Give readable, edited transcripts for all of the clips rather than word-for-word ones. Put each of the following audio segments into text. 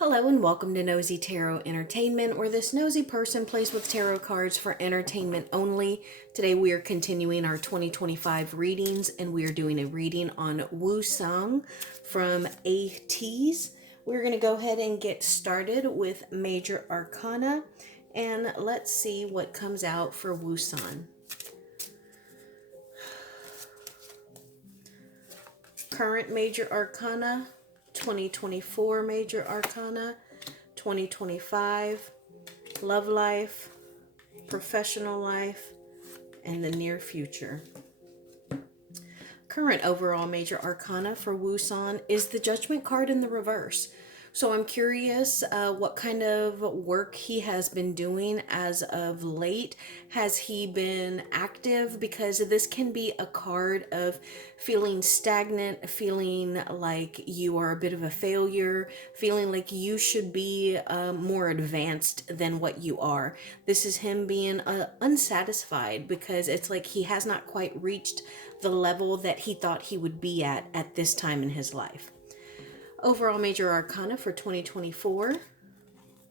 Hello and welcome to Nosy Tarot Entertainment, where this nosy person plays with tarot cards for entertainment only. Today we are continuing our 2025 readings, and we are doing a reading on Woosan from Ateez. We're going to go ahead and get started with Major Arcana, and let's see what comes out for Woosan. Current Major Arcana, 2024 Major Arcana, 2025, love life, professional life, and the near future. Current overall Major Arcana for Woosan is the Judgment card in the reverse. So I'm curious what kind of work he has been doing as of late. Has he been active? Because this can be a card of feeling stagnant, feeling like you are a bit of a failure, feeling like you should be more advanced than what you are. This is him being unsatisfied because it's like he has not quite reached the level that he thought he would be at this time in his life. Overall Major Arcana for 2024.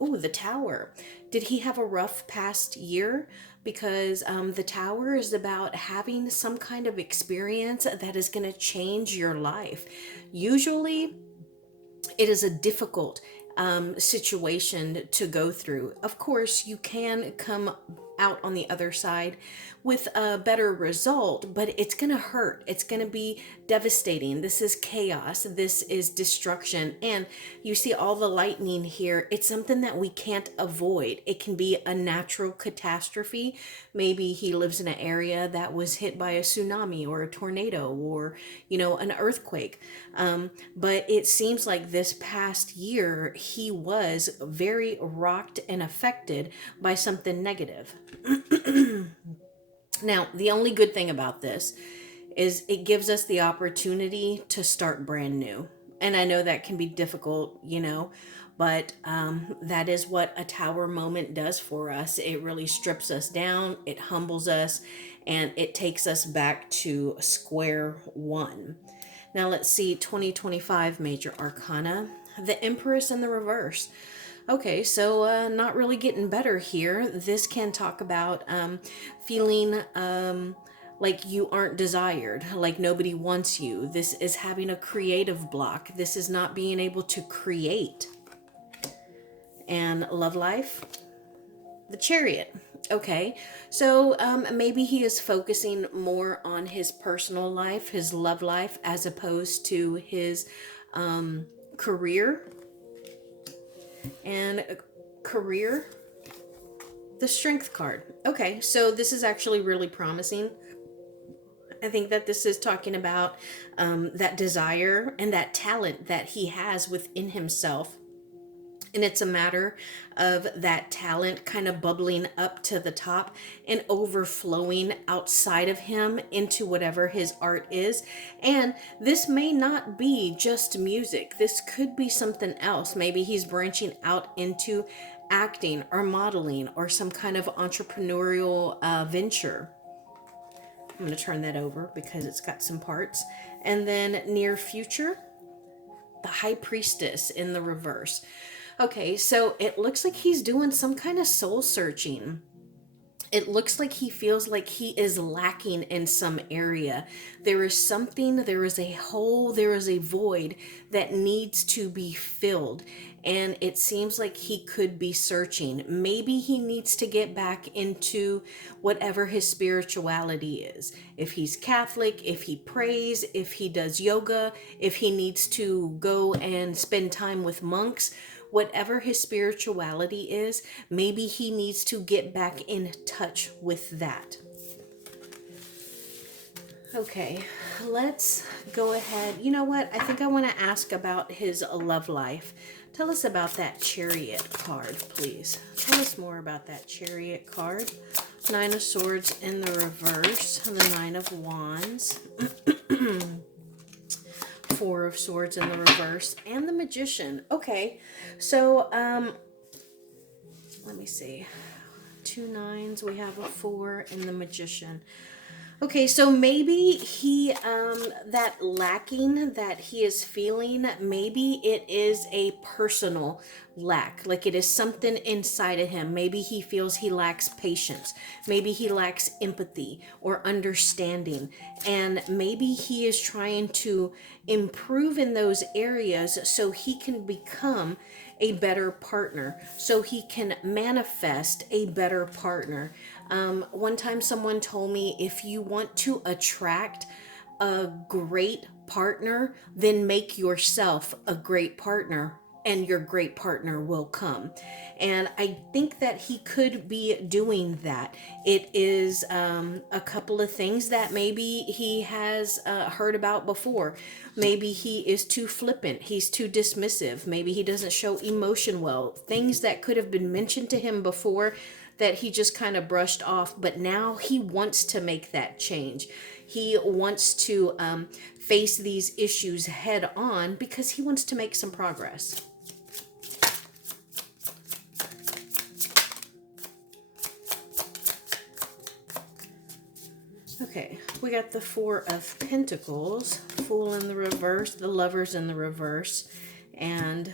Ooh, the Tower. Did he have a rough past year? Because the Tower is about having some kind of experience that is going to change your life. Usually, it is a difficult situation to go through. Of course, you can come out on the other side with a better result, but it's going to hurt. It's going to be devastating. This is chaos. This is destruction. And you see all the lightning here. It's something that we can't avoid. It can be a natural catastrophe. Maybe he lives in an area that was hit by a tsunami or a tornado or, an earthquake. But it seems like this past year, he was very rocked and affected by something negative. Now, the only good thing about this is it gives us the opportunity to start brand new. And I know that can be difficult, but that is what a tower moment does for us. It really strips us down, it humbles us, and it takes us back to square one. Now let's see 2025 Major Arcana, the Empress in the reverse. Okay, so not really getting better here. This can talk about feeling like you aren't desired, like nobody wants you. This is having a creative block. This is not being able to create. And love life, the Chariot. Okay, so maybe he is focusing more on his personal life, his love life, as opposed to his career. And career, the Strength card. Okay, so this is actually really promising. I think that this is talking about that desire and that talent that he has within himself. And it's a matter of that talent kind of bubbling up to the top and overflowing outside of him into whatever his art is. And this may not be just music. This could be something else. Maybe he's branching out into acting or modeling or some kind of entrepreneurial venture. I'm going to turn that over because it's got some parts. And then near future, the High Priestess in the reverse. Okay, so it looks like he's doing some kind of soul searching. It looks like he feels like he is lacking in some area. There is something, there is a hole, there is a void that needs to be filled. And it seems like he could be searching. Maybe he needs to get back into whatever his spirituality is. If he's Catholic, if he prays, if he does yoga, if he needs to go and spend time with monks, whatever his spirituality is, maybe he needs to get back in touch with that. Okay, let's go ahead. You know what? I think I want to ask about his love life. Tell us about that Chariot card, please. Tell us more about that Chariot card. Nine of Swords in the reverse, the Nine of Wands. Four of Swords in the reverse, and the Magician. Okay, so let me see. Two nines, we have a four, and the Magician. Okay, so maybe that lacking that he is feeling, maybe it is a personal lack. Like it is something inside of him. Maybe he feels he lacks patience. Maybe he lacks empathy or understanding. And maybe he is trying to improve in those areas so he can become a better partner, so he can manifest a better partner. One time someone told me, if you want to attract a great partner, then make yourself a great partner and your great partner will come. And I think that he could be doing that. It is a couple of things that maybe he has heard about before. Maybe he is too flippant, he's too dismissive, maybe he doesn't show emotion well. Things that could have been mentioned to him before that he just kind of brushed off, but now he wants to make that change. He wants to face these issues head on because he wants to make some progress. Okay, we got the Four of Pentacles, Fool in the reverse, the Lovers in the reverse, and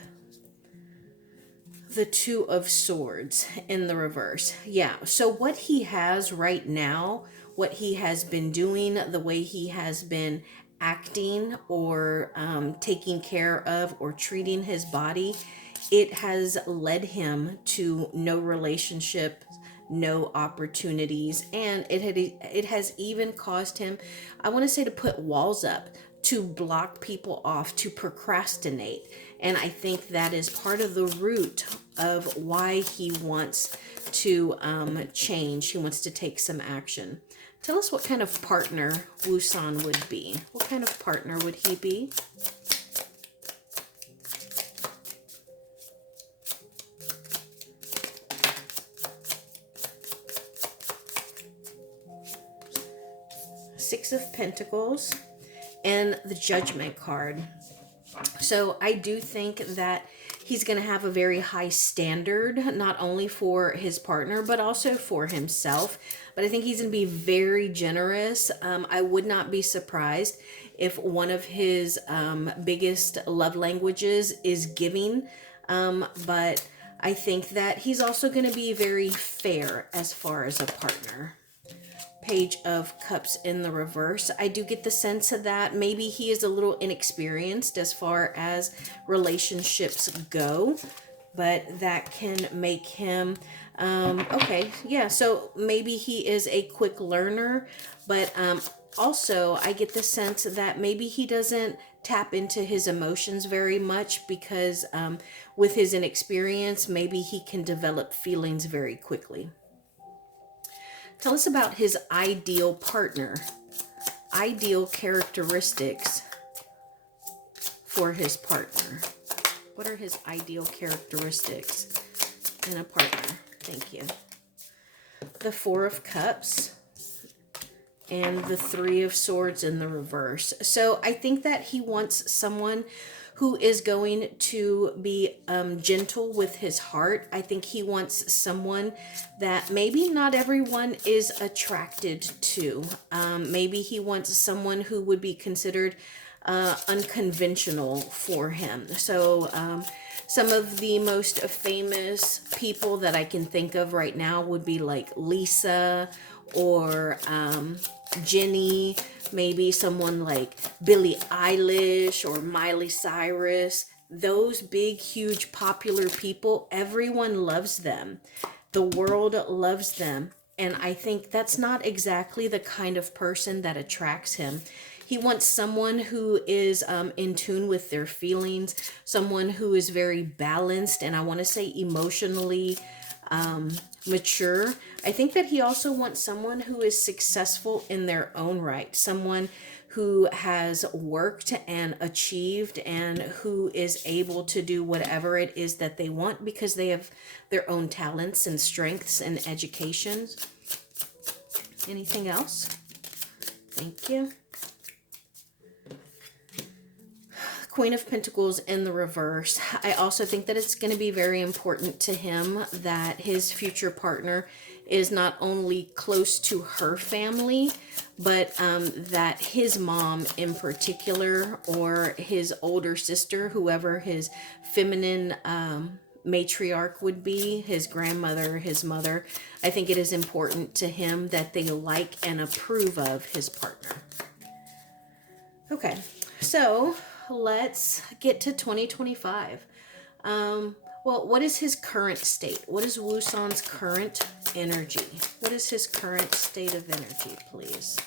the Two of Swords in the reverse. Yeah, so what he has right now, what he has been doing, the way he has been acting or taking care of or treating his body, it has led him to no relationship, no opportunities, and it has even caused him, I want to say, to put walls up, to block people off, to procrastinate. And I think that is part of the root of why he wants to change. He wants to take some action. Tell us what kind of partner Woosan would be. What kind of partner would he be? Six of Pentacles and the Judgment card. So I do think that he's going to have a very high standard, not only for his partner, but also for himself. But I think he's going to be very generous. I would not be surprised if one of his biggest love languages is giving. But I think that he's also going to be very fair as far as a partner. Page of Cups in the reverse. I do get the sense of that maybe he is a little inexperienced as far as relationships go, but that can make him okay, yeah, so maybe he is a quick learner, but also I get the sense that maybe he doesn't tap into his emotions very much because with his inexperience, maybe he can develop feelings very quickly. Tell us about his ideal partner, ideal characteristics for his partner. What are his ideal characteristics in a partner? Thank you. The Four of Cups and the Three of Swords in the reverse. So I think that he wants someone who is going to be gentle with his heart. I think he wants someone that maybe not everyone is attracted to. Maybe he wants someone who would be considered unconventional for him. So some of the most famous people that I can think of right now would be like Lisa or Jenny, maybe someone like Billie Eilish or Miley Cyrus. Those big, huge, popular people, everyone loves them. The world loves them. And I think that's not exactly the kind of person that attracts him. He wants someone who is in tune with their feelings, someone who is very balanced, and I want to say emotionally mature. I think that he also wants someone who is successful in their own right, someone who has worked and achieved and who is able to do whatever it is that they want because they have their own talents and strengths and education. Anything else? Thank you. Queen of Pentacles in the reverse. I also think that it's going to be very important to him that his future partner is not only close to her family, but that his mom in particular, or his older sister, whoever his feminine matriarch would be, his grandmother, his mother, I think it is important to him that they like and approve of his partner. Okay, so let's get to 2025. Well, what is his current state? What is Woosan's current energy? What is his current state of energy, please?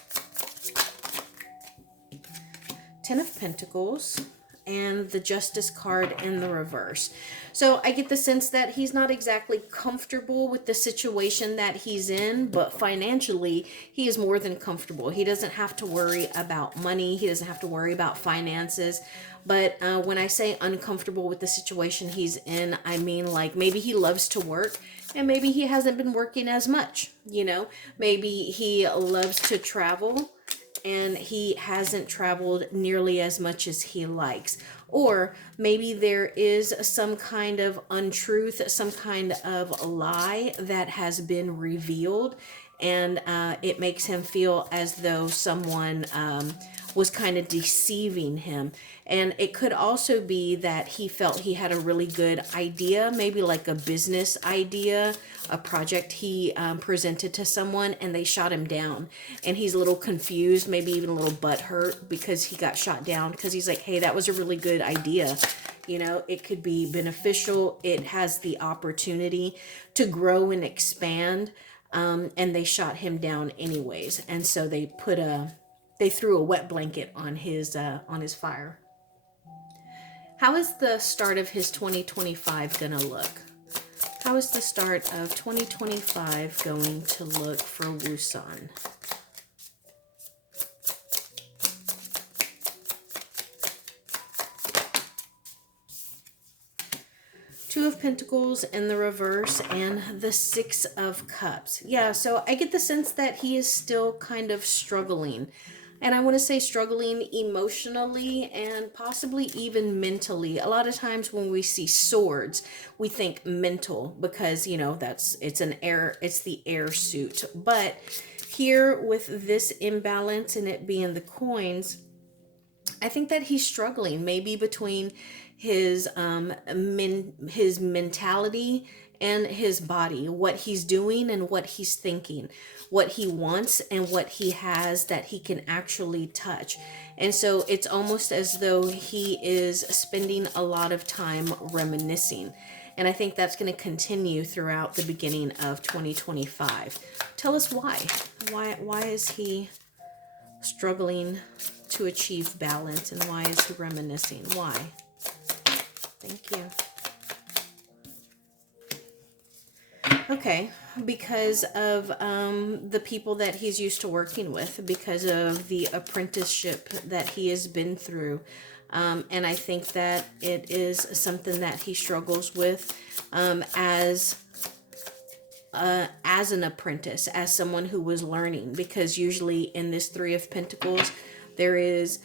Ten of Pentacles and the Justice card in the reverse. So I get the sense that he's not exactly comfortable with the situation that he's in, but financially, he is more than comfortable. He doesn't have to worry about money. He doesn't have to worry about finances. But when I say uncomfortable with the situation he's in, I mean like maybe he loves to work and maybe he hasn't been working as much, you know? Maybe he loves to travel and he hasn't traveled nearly as much as he likes. Or maybe there is some kind of untruth, some kind of lie that has been revealed, and it makes him feel as though someone was kind of deceiving him. And it could also be that he felt he had a really good idea, maybe like a business idea, a project he presented to someone, and they shot him down. And he's a little confused, maybe even a little butthurt because he got shot down, because he's like, hey, that was a really good idea. You know, it could be beneficial. It has the opportunity to grow and expand. And they shot him down anyways. And so they threw a wet blanket on his fire. How is the start of his 2025 going to look? How is the start of 2025 going to look for Woosan? Two of Pentacles in the reverse and the Six of Cups. Yeah, so I get the sense that he is still kind of struggling. And I want to say struggling emotionally and possibly even mentally. A lot of times when we see swords, we think mental because, you know, it's the air suit. But here with this imbalance and it being the coins, I think that he's struggling maybe between his mentality and his body, what he's doing and what he's thinking, what he wants and what he has that he can actually touch. And so it's almost as though he is spending a lot of time reminiscing. And I think that's going to continue throughout the beginning of 2025. Tell us why. Why is he struggling to achieve balance, and why is he reminiscing? Why? Thank you. Okay, because of the people that he's used to working with, because of the apprenticeship that he has been through. And I think that it is something that he struggles with as an apprentice, as someone who was learning, because usually in this Three of Pentacles, there is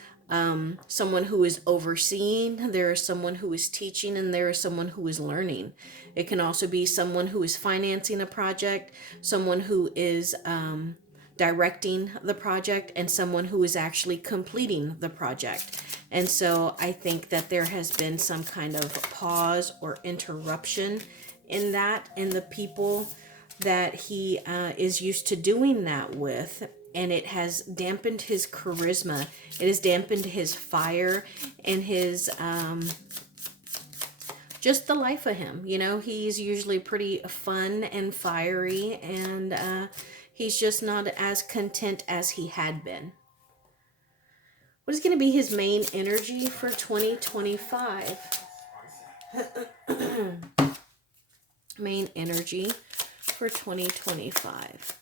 someone who is overseeing, there is someone who is teaching, and there is someone who is learning. It can also be someone who is financing a project, someone who is directing the project, and someone who is actually completing the project. And so I think that there has been some kind of pause or interruption in that, in the people that he is used to doing that with. And it has dampened his charisma. It has dampened his fire and his, just the life of him. You know, he's usually pretty fun and fiery, and he's just not as content as he had been. What is going to be his main energy for 2025? Main energy for 2025.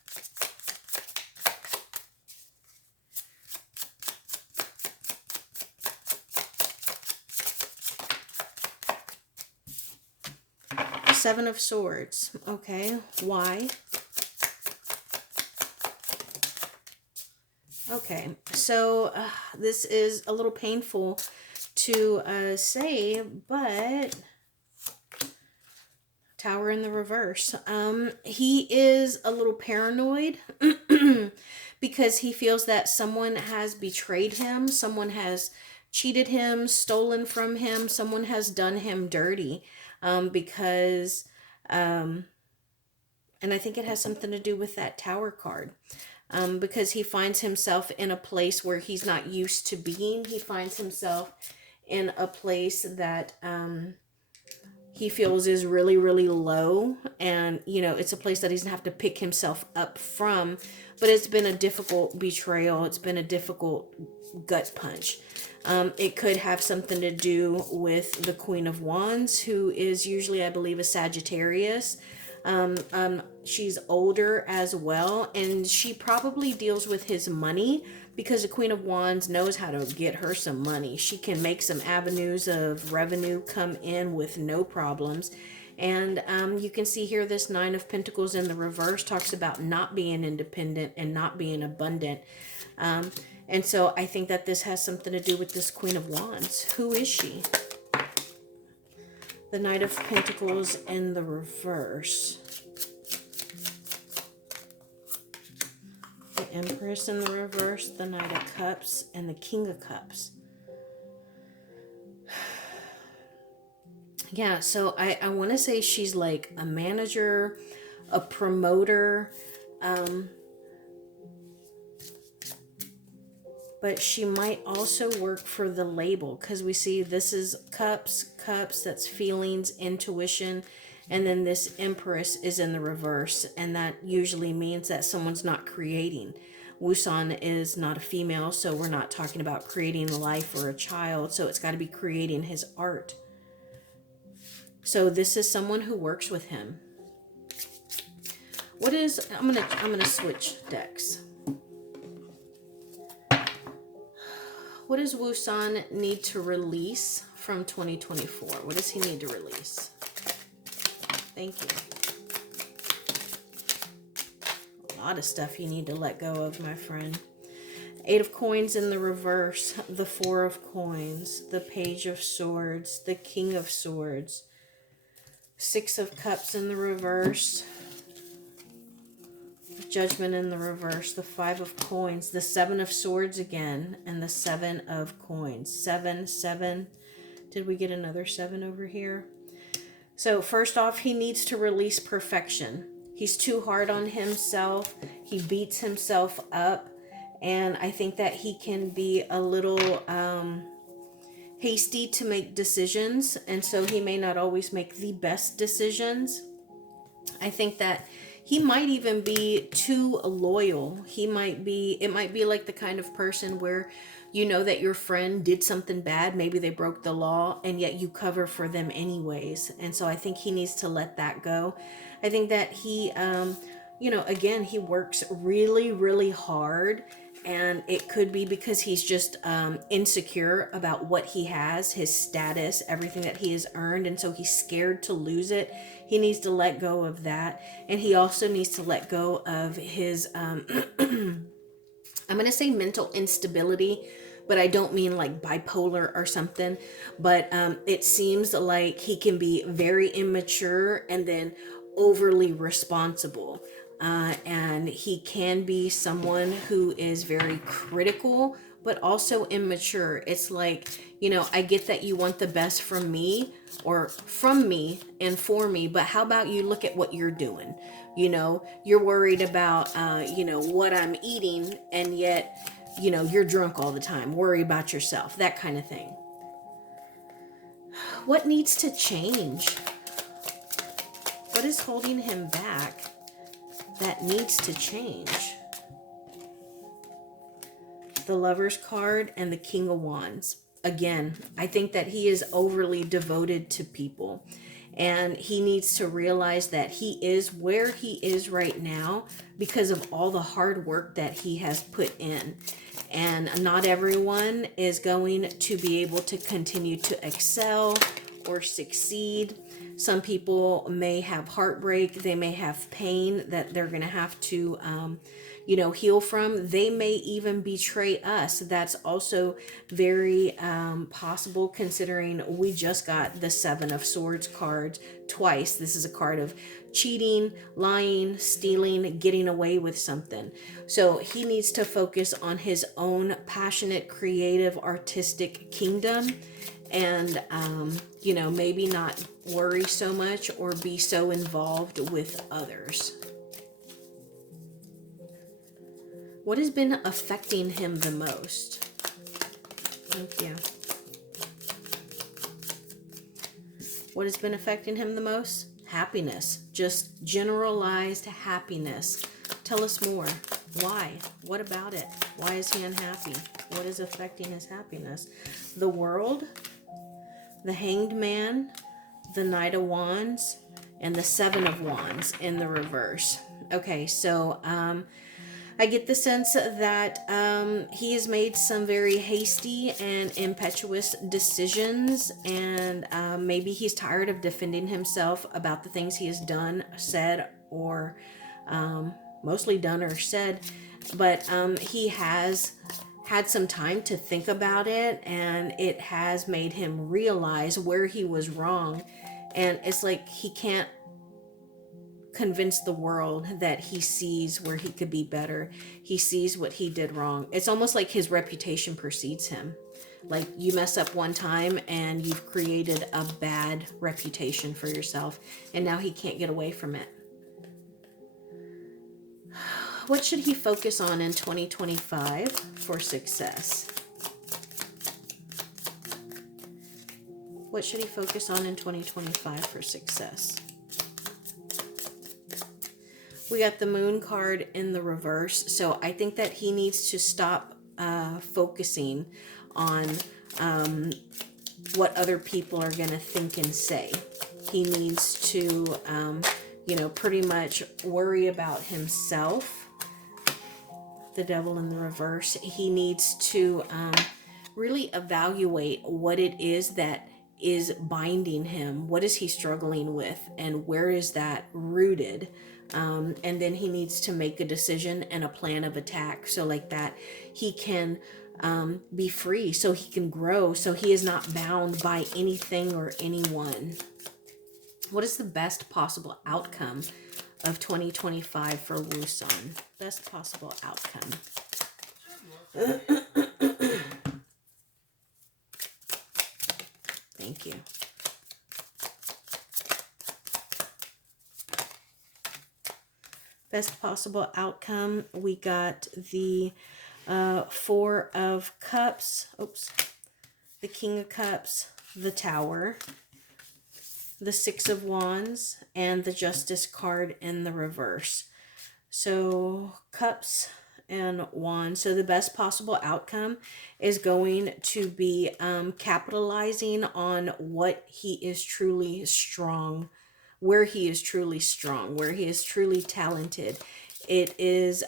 Seven of Swords. Okay, why? Okay, so this is a little painful to say, but Tower in the reverse. He is a little paranoid because he feels that someone has betrayed him, someone has cheated him, stolen from him, someone has done him dirty. Because, and I think it has something to do with that Tower card. Because he finds himself in a place where he's not used to being. He finds himself in a place that he feels is really, really low. And, you know, it's a place that he's going to have to pick himself up from. But it's been a difficult betrayal. It's been a difficult gut punch. It could have something to do with the Queen of Wands, who is usually, I believe, a Sagittarius. She's older as well, and she probably deals with his money, because the Queen of Wands knows how to get her some money. She can make some avenues of revenue come in with no problems. And you can see here this Nine of Pentacles in the reverse talks about not being independent and not being abundant. And so I think that this has something to do with this Queen of Wands. Who is she? The Knight of Pentacles in the reverse. The Empress in the reverse, the Knight of Cups, and the King of Cups. Yeah, so I want to say she's like a manager, a promoter, but she might also work for the label, because we see this is cups, that's feelings, intuition, and then this Empress is in the reverse, and that usually means that someone's not creating. Woosan is not a female, so we're not talking about creating a life or a child, so it's got to be creating his art. So this is someone who works with him. What is, I'm gonna switch decks. What does Woosan need to release from 2024? What does he need to release? Thank you. A lot of stuff you need to let go of, my friend. Eight of Coins in the reverse, the Four of Coins, the Page of Swords, the King of Swords, Six of Cups in the reverse, Judgment in the reverse, the Five of Coins, the Seven of Swords again, and the Seven of Coins. Seven. Did we get another seven over here? So first off, he needs to release perfection. He's too hard on himself. He beats himself up. And I think that he can be a little hasty to make decisions. And so he may not always make the best decisions. I think that he might even be too loyal. It might be like the kind of person where you know that your friend did something bad. Maybe they broke the law, and yet you cover for them anyways. And so I think he needs to let that go. I think that he, again, he works really, really hard. And it could be because he's just insecure about what he has, his status, everything that he has earned. And so he's scared to lose it. He needs to let go of that. And he also needs to let go of his, I'm going to say mental instability, but I don't mean like bipolar or something. But it seems like he can be very immature and then overly responsible. And he can be someone who is very critical, but also immature. It's like, I get that you want the best from me or from me and for me, but how about you look at what you're doing? You're worried about, what I'm eating, and yet, you're drunk all the time. Worry about yourself, that kind of thing. What needs to change? What is holding him back that needs to change? The Lover's card and the King of Wands. Again, I think that he is overly devoted to people, and he needs to realize that he is where he is right now because of all the hard work that he has put in. And not everyone is going to be able to continue to excel or succeed. Some people may have heartbreak. They may have pain that they're going to have to, heal from. They may even betray us. That's also very possible, considering we just got the Seven of Swords card twice. This is a card of cheating, lying, stealing, getting away with something. So he needs to focus on his own passionate, creative, artistic kingdom, and maybe not worry so much or be so involved with others. What has been affecting him the most? Thank you. What has been affecting him the most? Happiness. Just generalized happiness. Tell us more. Why? What about it? Why is he unhappy? What is affecting his happiness? The World, the Hanged Man, the Knight of Wands, and the Seven of Wands in the reverse. Okay, so I get the sense that he has made some very hasty and impetuous decisions, and maybe he's tired of defending himself about the things he has done, said, or mostly done or said, but he has had some time to think about it, and it has made him realize where he was wrong. And it's like he can't convince the world that he sees where he could be better. He sees what he did wrong. It's almost like his reputation precedes him. Like, you mess up one time and you've created a bad reputation for yourself, and now he can't get away from it. What should he focus on in 2025 for success? What should he focus on in 2025 for success? We got the Moon card in the reverse. So I think that he needs to stop focusing on what other people are going to think and say. He needs to, pretty much worry about himself. The Devil in the reverse. He needs to really evaluate what it is that is binding him. What is he struggling with, and where is that rooted? And then he needs to make a decision and a plan of attack, so like that he can be free, so he can grow, so he is not bound by anything or anyone. What is the best possible outcome of 2025 for Woosan? Best possible outcome. Thank you. Best possible outcome. We got the Four of Cups. Oops. The King of Cups. The Tower. The Six of Wands. And the Justice card in the reverse. So, Cups and Wands. So the best possible outcome is going to be capitalizing on what he is truly strong, where he is truly strong, where he is truly talented. It is,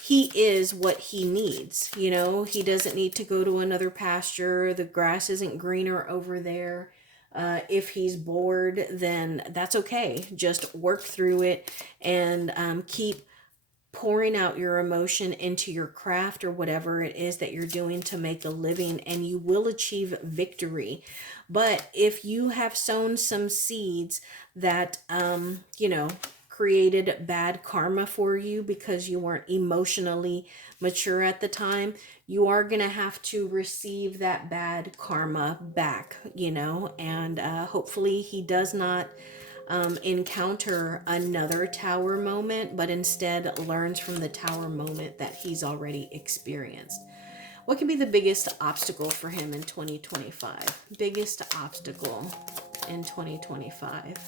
he is what he needs. He doesn't need to go to another pasture. The grass isn't greener over there. If he's bored, then that's okay. Just work through it and keep pouring out your emotion into your craft or whatever it is that you're doing to make a living, and you will achieve victory. But if you have sown some seeds that, created bad karma for you because you weren't emotionally mature at the time, you are going to have to receive that bad karma back, and hopefully he does not encounter another tower moment, but instead learns from the tower moment that he's already experienced. What can be the biggest obstacle for him in 2025? Biggest obstacle in 2025.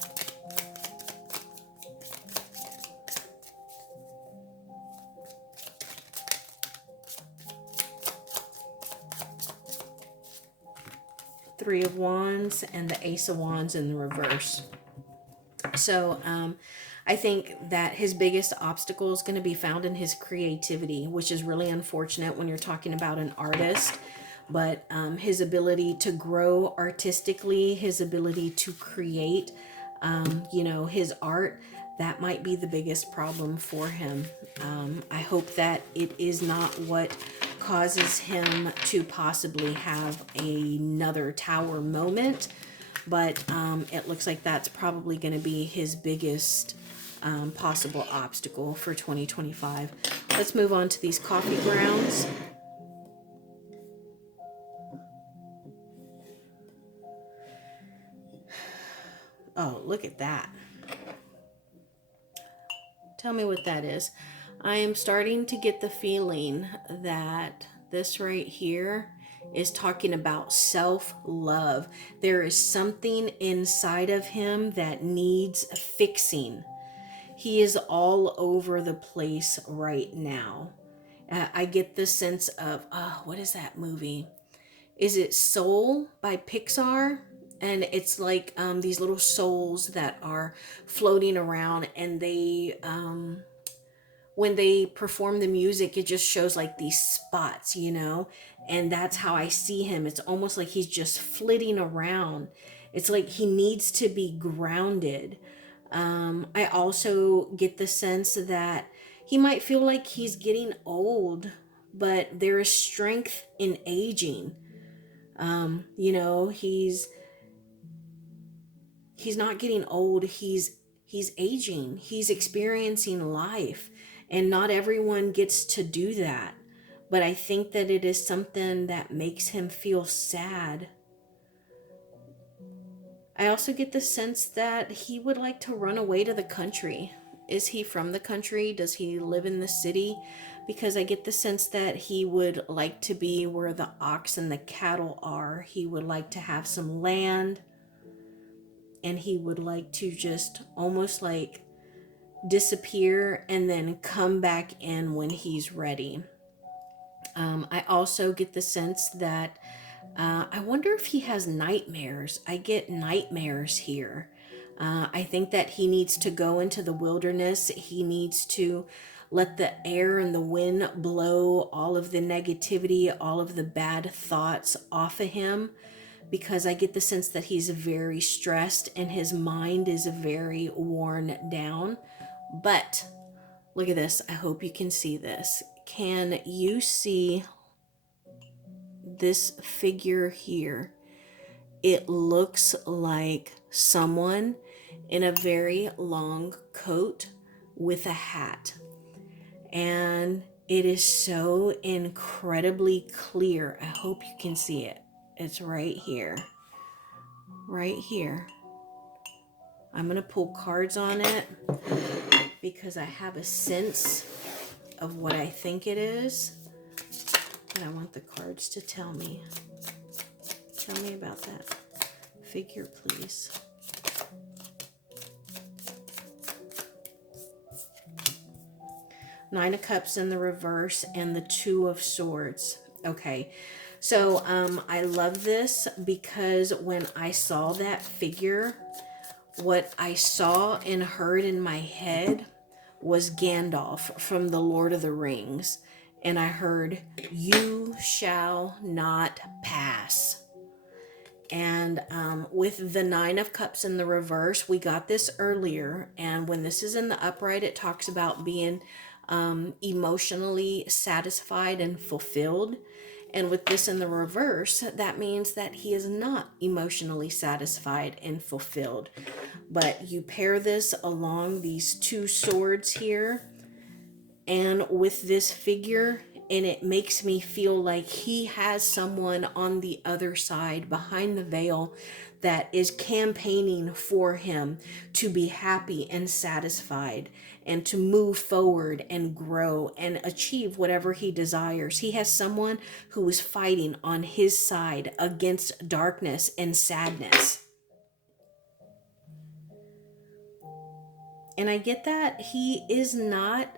Three of Wands and the Ace of Wands in the reverse. So I think that his biggest obstacle is going to be found in his creativity, which is really unfortunate when you're talking about an artist. but his ability to grow artistically, his ability to create, his art, that might be the biggest problem for him. I hope that it is not what causes him to possibly have another tower moment, but it looks like that's probably going to be his biggest possible obstacle for 2025. Let's move on to these coffee grounds. Oh, look at that. Tell me what that is. I am starting to get the feeling that this right here is talking about self-love. There is something inside of him that needs fixing. He is all over the place right now. I get the sense of, what is that movie? Is it Soul by Pixar? And it's like these little souls that are floating around, and they when they perform the music, it just shows like these spots, and that's how I see him. It's almost like he's just flitting around. It's like he needs to be grounded. I also get the sense that he might feel like he's getting old, but there is strength in aging. He's not getting old. He's aging. He's experiencing life, and not everyone gets to do that. But I think that it is something that makes him feel sad. I also get the sense that he would like to run away to the country. Is he from the country? Does he live in the city? Because I get the sense that he would like to be where the ox and the cattle are. He would like to have some land, and he would like to just almost like disappear and then come back in when he's ready. I also get the sense that I wonder if he has nightmares. I get nightmares here. I think that he needs to go into the wilderness. He needs to let the air and the wind blow all of the negativity, all of the bad thoughts off of him, because I get the sense that he's very stressed and his mind is very worn down. But look at this. I hope you can see this. Can you see this figure here? It looks like someone in a very long coat with a hat. And it is so incredibly clear. I hope you can see it. It's right here. Right here. I'm going to pull cards on it because I have a sense of what I think it is. And I want the cards to tell me. Tell me about that figure, please. Nine of Cups in the reverse and the Two of Swords. Okay, so I love this because when I saw that figure, what I saw and heard in my head was Gandalf from the Lord of the Rings. And I heard, "You shall not pass." And with the Nine of Cups in the reverse, we got this earlier. And when this is in the upright, it talks about being emotionally satisfied and fulfilled. And with this in the reverse, that means that he is not emotionally satisfied and fulfilled. But you pair this along these two swords here and with this figure, and it makes me feel like he has someone on the other side behind the veil that is campaigning for him to be happy and satisfied and to move forward and grow and achieve whatever he desires. He has someone who is fighting on his side against darkness and sadness. And I get that he is not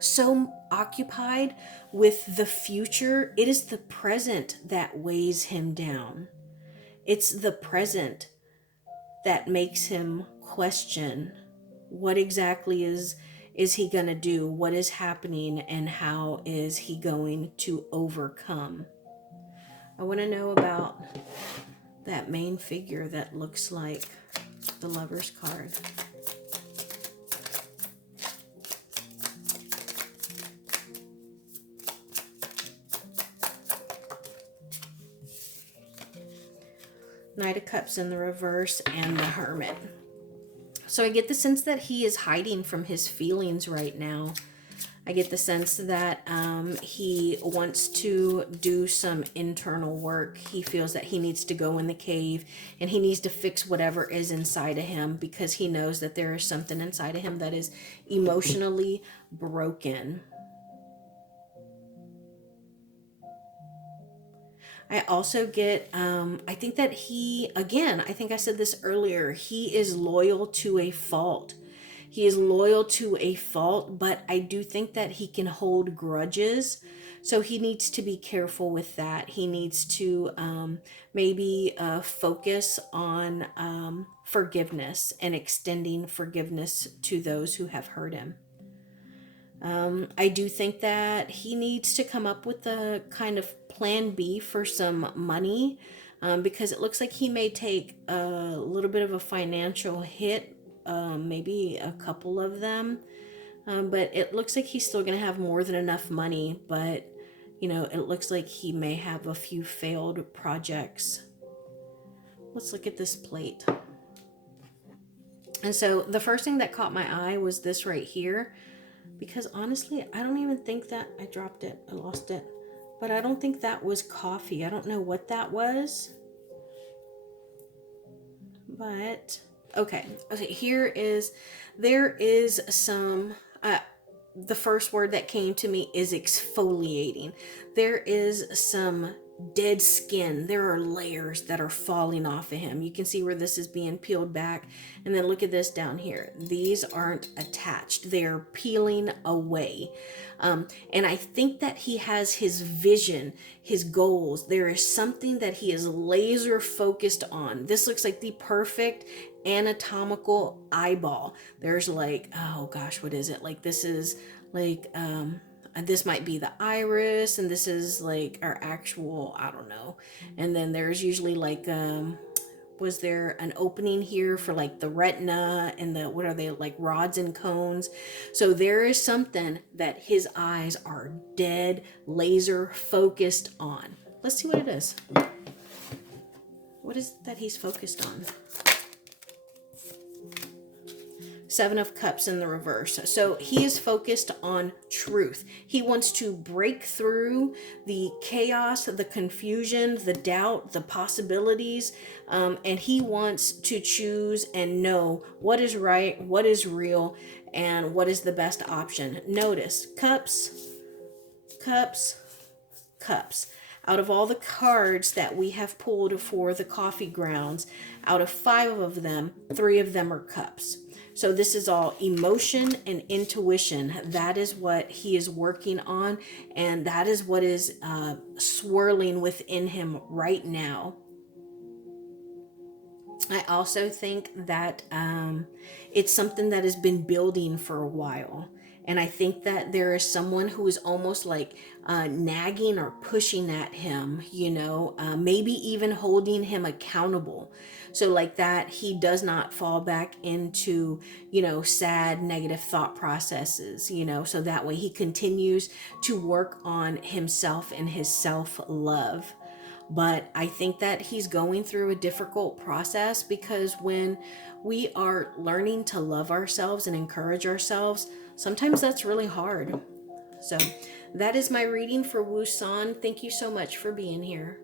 so occupied with the future. It is the present that weighs him down. It's the present that makes him question what exactly is he going to do, what is happening, and how is he going to overcome. I want to know about that main figure that looks like the Lover's card. Knight of Cups in the reverse and the Hermit. So I get the sense that he is hiding from his feelings right now. I get the sense that he wants to do some internal work. He feels that he needs to go in the cave and he needs to fix whatever is inside of him, because he knows that there is something inside of him that is emotionally broken. I also get, I think that he, again, I think I said this earlier, he is loyal to a fault. He is loyal to a fault, but I do think that he can hold grudges. So he needs to be careful with that. He needs to maybe focus on forgiveness and extending forgiveness to those who have hurt him. I do think that he needs to come up with a kind of plan B for some money, because it looks like he may take a little bit of a financial hit, maybe a couple of them, but it looks like he's still going to have more than enough money, but you know, it looks like he may have a few failed projects. Let's look at this plate. And so the first thing that caught my eye was this right here. Because honestly, I don't even think that, I dropped it, I lost it. But I don't think that was coffee. I don't know what that was. But, okay, there is some, the first word that came to me is exfoliating. There is some dead skin. There are layers that are falling off of him. You can see where this is being peeled back. And then look at this down here. These aren't attached. They're peeling away. And I think that he has his vision, his goals. There is something that he is laser focused on. This looks like the perfect anatomical eyeball. There's like, oh gosh, what is it? Like this is like, this might be the iris, and this is like our actual, I don't know. And then there's usually like, was there an opening here for like the retina and the, what are they, like rods and cones? So there is something that his eyes are dead laser focused on. Let's see what it is. What is that he's focused on? Seven of Cups in the reverse. So he is focused on truth. He wants to break through the chaos, the confusion, the doubt, the possibilities, and he wants to choose and know what is right, what is real, and what is the best option. Notice, cups, cups, cups. Out of all the cards that we have pulled for the coffee grounds, out of 5 of them, 3 of them are cups. So this is all emotion and intuition. That is what he is working on, and that is what is swirling within him right now. I also think that it's something that has been building for a while. And I think that there is someone who is almost like nagging or pushing at him, you know, maybe even holding him accountable. So like that, he does not fall back into, you know, sad, negative thought processes, you know, so that way he continues to work on himself and his self-love. But I think that he's going through a difficult process, because when we are learning to love ourselves and encourage ourselves, sometimes that's really hard. So that is my reading for Woosan. Thank you so much for being here.